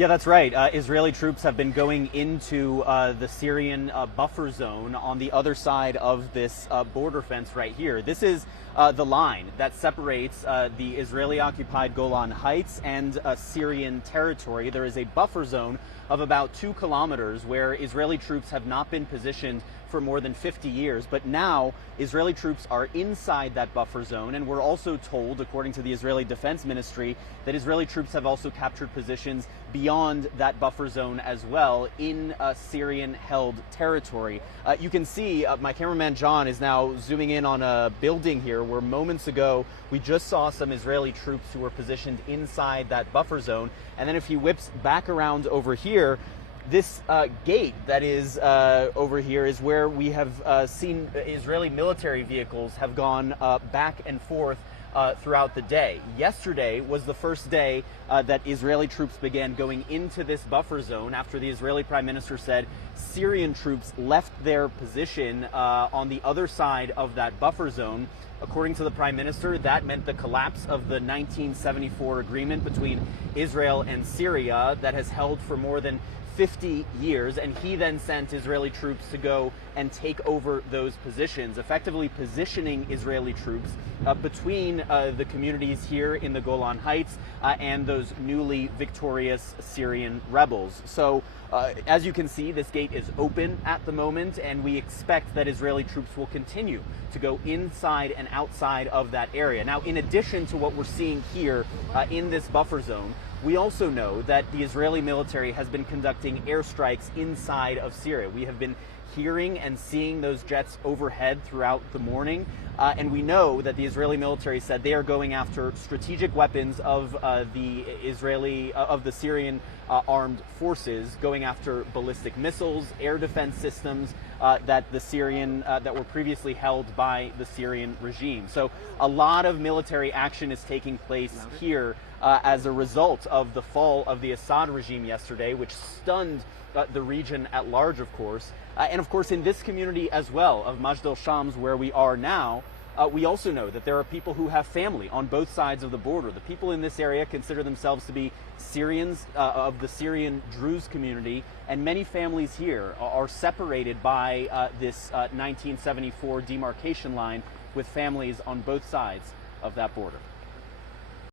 Yeah, that's right. Israeli troops have been going into the Syrian buffer zone on the other side of this border fence right here. This is the line that separates the Israeli-occupied Golan Heights and Syrian territory. There is a buffer zone of about 2 kilometers where Israeli troops have not been positioned for more than 50 years. But now Israeli troops are inside that buffer zone, and we're also told, according to the Israeli Defense Ministry, that Israeli troops have also captured positions beyond that buffer zone as well in Syrian-held territory. You can see my cameraman John is now zooming in on a building here where moments ago we just saw some Israeli troops who were positioned inside that buffer zone. And then if he whips back around over here, this gate that is over here is where we have seen Israeli military vehicles have gone back and forth throughout the day. Yesterday was the first day that Israeli troops began going into this buffer zone after the Israeli Prime Minister said Syrian troops left their position on the other side of that buffer zone. According to the Prime Minister, that meant the collapse of the 1974 agreement between Israel and Syria that has held for more than 50 years, and he then sent Israeli troops to go and take over those positions, effectively positioning Israeli troops between the communities here in the Golan Heights and those newly victorious Syrian rebels. So as you can see, this gate is open at the moment, and we expect that Israeli troops will continue to go inside and outside of that area. Now, in addition to what we're seeing here in this buffer zone, we also know that the Israeli military has been conducting airstrikes inside of Syria. We have been hearing and seeing those jets overhead throughout the morning. And we know that the Israeli military said they are going after strategic weapons of the Syrian armed forces, going after ballistic missiles, air defense systems that were previously held by the Syrian regime. So a lot of military action is taking place here as a result of the fall of the Assad regime yesterday, which stunned the region at large, of course. And of course, in this community as well, of Majd al-Shams, where we are now, we also know that there are people who have family on both sides of the border. The people in this area consider themselves to be Syrians of the Syrian Druze community, and many families here are separated by this 1974 demarcation line with families on both sides of that border.